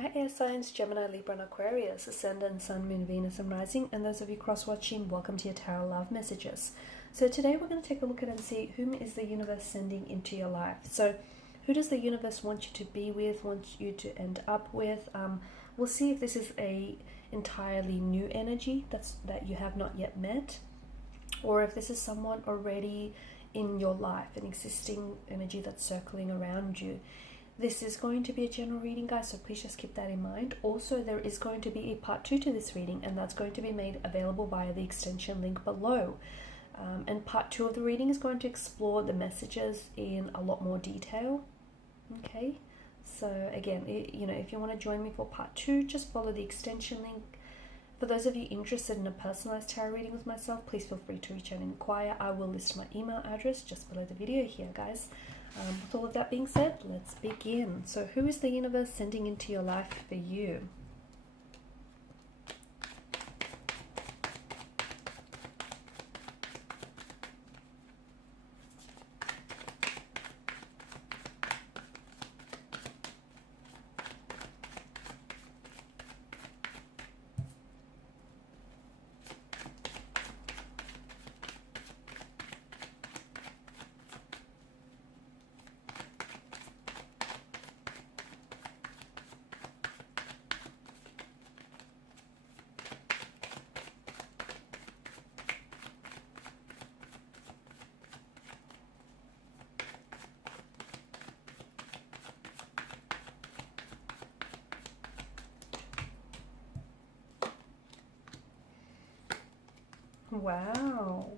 Hi air signs, Gemini, Libra and Aquarius, Ascendant, Sun, Moon, Venus and Rising, and those of you cross-watching, welcome to your Tarot Love Messages. So today we're going to take a look at and see whom is the universe sending into your life. So who does the universe want you to be with, want you to end up with? We'll see if this is a entirely new energy that you have not yet met, or if this is someone already in your life, an existing energy that's circling around you. This is going to be a general reading, guys, so please just keep that in mind. Also, there is going to be a part 2 to this reading, and that's going to be made available via the extension link below. And part 2 of the reading is going to explore the messages in a lot more detail. Okay, so again, if you want to join me for part 2, just follow the extension link. For those of you interested in a personalized tarot reading with myself, please feel free to reach out and inquire. I will list my email address just below the video here, guys. With all of that being said, let's begin. So who is the universe sending into your life for you? Wow.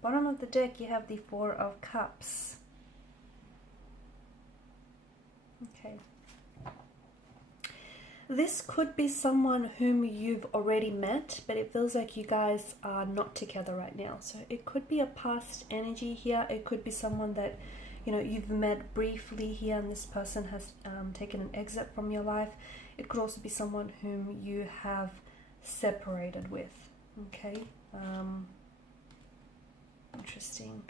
Bottom of the deck, you have the Four of Cups. Okay. This could be someone whom you've already met, but it feels like you guys are not together right now. So it could be a past energy here. It could be someone that, you've met briefly here, and this person has taken an exit from your life. It could also be someone whom you have separated with. Okay. Interesting.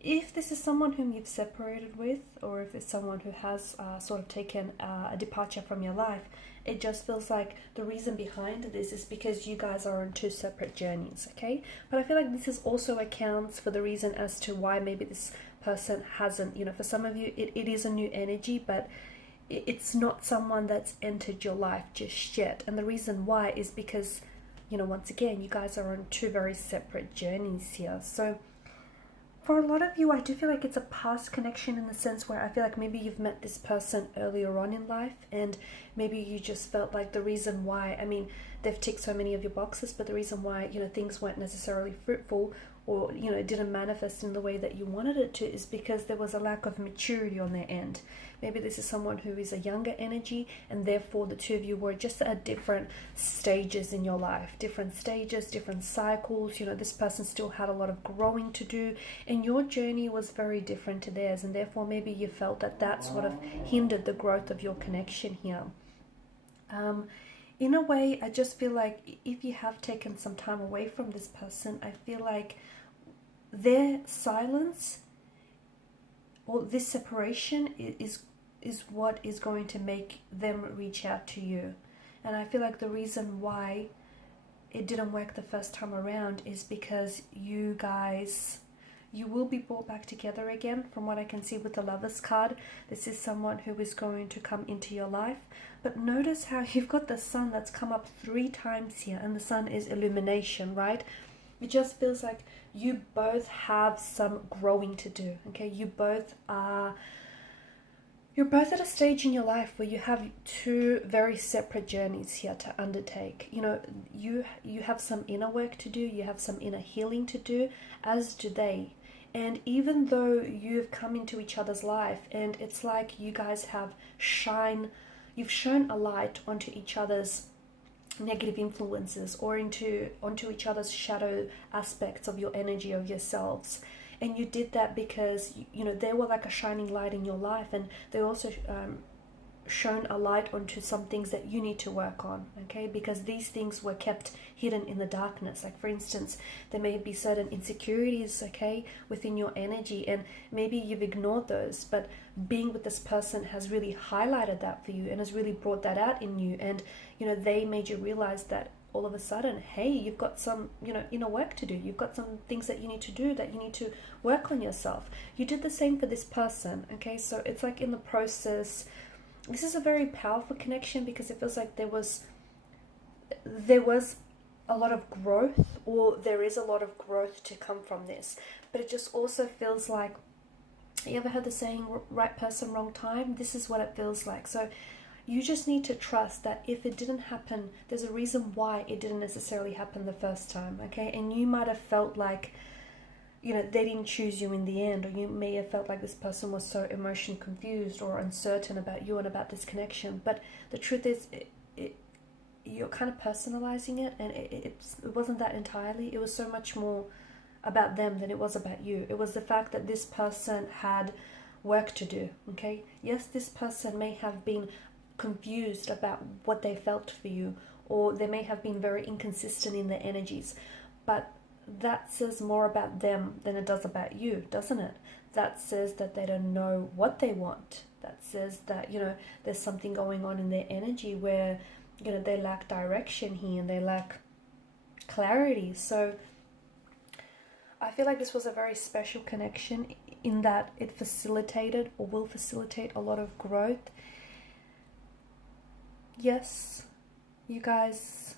If this is someone whom you've separated with, or if it's someone who has sort of taken a departure from your life, it just feels like the reason behind this is because you guys are on two separate journeys, okay? But I feel like this is also accounts for the reason as to why maybe this person hasn't, for some of you, it is a new energy, but it's not someone that's entered your life just yet. And the reason why is because, once again, you guys are on two very separate journeys here. So for a lot of you, I do feel like it's a past connection in the sense where I feel like maybe you've met this person earlier on in life, and maybe you just felt like the reason why, they've ticked so many of your boxes, but the reason why, things weren't necessarily fruitful, or, it didn't manifest in the way that you wanted it to, is because there was a lack of maturity on their end. Maybe this is someone who is a younger energy, and therefore the two of you were just at different stages in your life, different stages, different cycles. This person still had a lot of growing to do, and your journey was very different to theirs, and therefore maybe you felt that sort of hindered the growth of your connection here. In a way, I just feel like if you have taken some time away from this person, I feel like their silence or this separation is what is going to make them reach out to you. And I feel like the reason why it didn't work the first time around is because you will be brought back together again. From what I can see with the Lovers card, this is someone who is going to come into your life. But notice how you've got the Sun that's come up 3 times here, and the Sun is illumination, right? It just feels like you both have some growing to do, okay? You're both at a stage in your life where you have 2 very separate journeys here to undertake. You have some inner work to do, you have some inner healing to do, as do they. And even though you've come into each other's life, and it's like you guys you've shone a light onto each other's negative influences, or onto each other's shadow aspects of your energy, of yourselves. And you did that because they were like a shining light in your life, and they also shown a light onto some things that you need to work on, okay? Because these things were kept hidden in the darkness. Like, for instance, there may be certain insecurities, okay, within your energy, and maybe you've ignored those, but being with this person has really highlighted that for you and has really brought that out in you. And, you know, they made you realize that all of a sudden, hey, you've got some, you know, inner work to do. You've got some things that you need to do, that you need to work on yourself. You did the same for this person, okay? So it's like in the process, this is a very powerful connection, because it feels like there was a lot of growth, or there is a lot of growth to come from this. But it just also feels like, you ever heard the saying, right person, wrong time? This is what it feels like. So you just need to trust that if it didn't happen, there's a reason why it didn't necessarily happen the first time, okay? And you might have felt like, you know, they didn't choose you in the end, or you may have felt like this person was so emotionally confused or uncertain about you and about this connection. But the truth is, you're kind of personalizing it, and it wasn't that entirely. It was so much more about them than it was about you. It was the fact that this person had work to do, okay? Yes, this person may have been confused about what they felt for you, or they may have been very inconsistent in their energies, but that says more about them than it does about you, doesn't it? That says that they don't know what they want. That says that, you know, there's something going on in their energy where, you know, they lack direction here and they lack clarity. So I feel like this was a very special connection in that it facilitated, or will facilitate, a lot of growth. Yes, you guys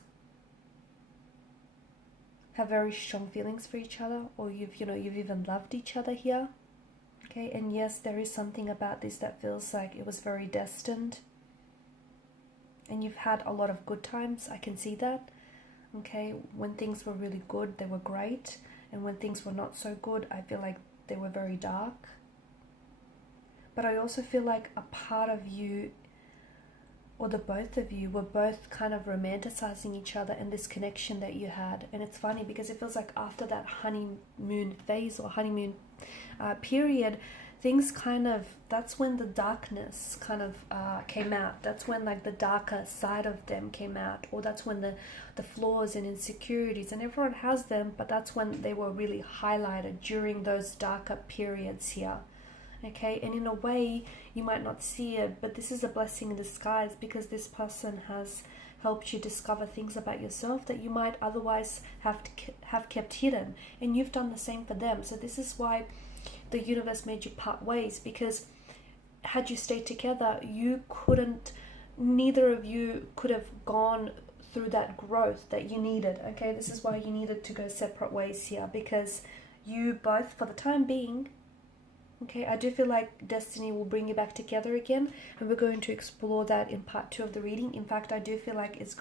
have very strong feelings for each other, or you've even loved each other here, okay? And yes, there is something about this that feels like it was very destined, and you've had a lot of good times. I can see that, okay? When things were really good, they were great, and when things were not so good, I feel like they were very dark. But I also feel like a part of you, or the both of you, were both kind of romanticizing each other and this connection that you had. And it's funny because it feels like after that honeymoon phase, or honeymoon period, things kind of, that's when the darkness kind of came out. That's when like the darker side of them came out, or that's when the flaws and insecurities, and everyone has them, but that's when they were really highlighted during those darker periods here. Okay, and in a way, you might not see it, but this is a blessing in disguise, because this person has helped you discover things about yourself that you might otherwise have kept hidden, and you've done the same for them. So this is why the universe made you part ways, because had you stayed together, neither of you could have gone through that growth that you needed. Okay, this is why you needed to go separate ways here, because you both, for the time being, okay, I do feel like destiny will bring you back together again, and we're going to explore that in part 2 of the reading. In fact, I do feel like this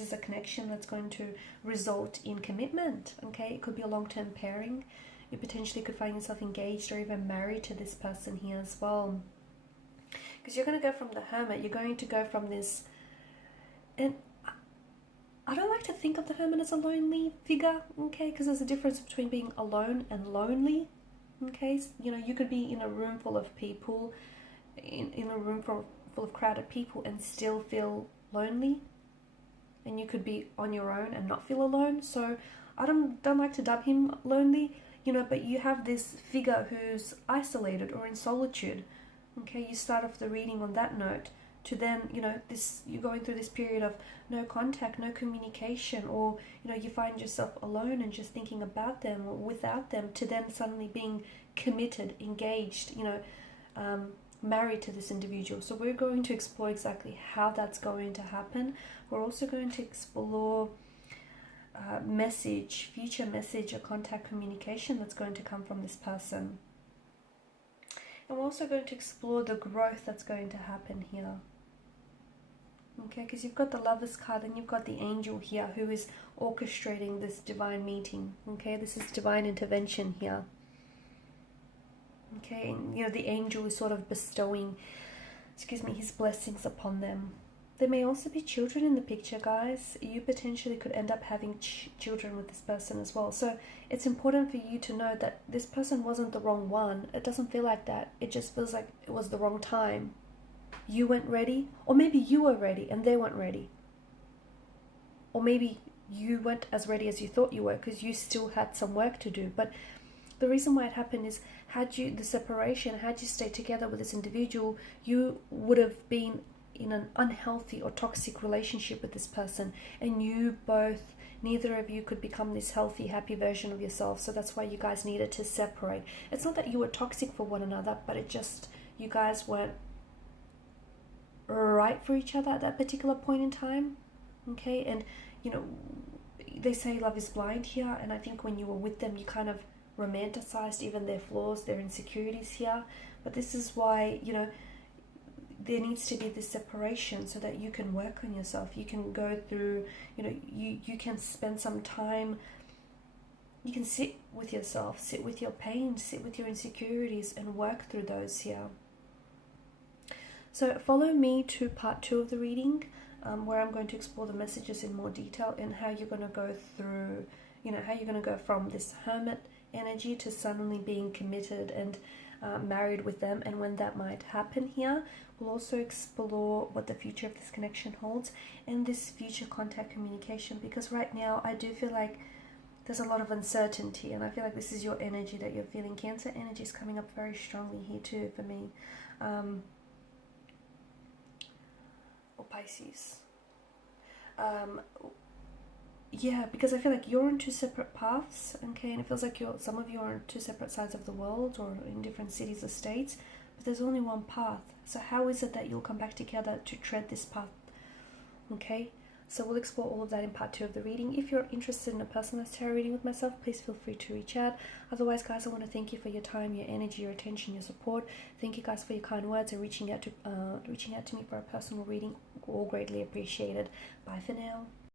is a connection that's going to result in commitment, okay? It could be a long-term pairing. You potentially could find yourself engaged or even married to this person here as well. Because you're going to go from the Hermit, you're going to go from this, and I don't like to think of the Hermit as a lonely figure, okay? Because there's a difference between being alone and lonely. Okay, you know, you could be in a room full of people, in a room full of crowded people, and still feel lonely. And you could be on your own and not feel alone. So I don't like to dub him lonely, you know, but you have this figure who's isolated or in solitude. Okay, you start off the reading on that note, to then, you know, you're going through this period of no contact, no communication, or, you know, you find yourself alone and just thinking about them or without them, to then suddenly being committed, engaged, you know, married to this individual. So we're going to explore exactly how that's going to happen. We're also going to explore future message or contact communication that's going to come from this person. And we're also going to explore the growth that's going to happen here. Okay, because you've got the Lovers card and you've got the Angel here who is orchestrating this divine meeting. Okay, this is divine intervention here. Okay, and you know, the Angel is sort of bestowing, his blessings upon them. There may also be children in the picture, guys. You potentially could end up having children with this person as well. So it's important for you to know that this person wasn't the wrong one. It doesn't feel like that. It just feels like it was the wrong time. you weren't ready, or maybe you were ready and they weren't ready, or maybe you weren't as ready as you thought you were because you still had some work to do. But the reason why it happened is, had you stayed together with this individual, you would have been in an unhealthy or toxic relationship with this person, and neither of you could become this healthy, happy version of yourself. So that's why you guys needed to separate. It's not that you were toxic for one another, but you guys weren't right for each other at that particular point in time. Okay, and they say love is blind here, and I think when you were with them, you kind of romanticized even their flaws, their insecurities here. But this is why, there needs to be this separation so that you can work on yourself. You can go through, you can spend some time, you can sit with yourself, sit with your pain, sit with your insecurities, and work through those here. So follow me to part 2 of the reading, where I'm going to explore the messages in more detail and how you're going to go through, how you're going to go from this hermit energy to suddenly being committed and married with them, and when that might happen here. We'll also explore what the future of this connection holds and this future contact communication, because right now I do feel like there's a lot of uncertainty, and I feel like this is your energy that you're feeling. Cancer energy is coming up very strongly here too for me. Or Pisces. Yeah, because I feel like you're on 2 separate paths, okay, and it feels like some of you are on 2 separate sides of the world or in different cities or states, but there's only one path. So how is it that you'll come back together to tread this path? Okay, so we'll explore all of that in part 2 of the reading. If you're interested in a personalized tarot reading with myself, please feel free to reach out. Otherwise, guys, I want to thank you for your time, your energy, your attention, your support. Thank you guys for your kind words and reaching out to me for a personal reading. All greatly appreciated. Bye for now.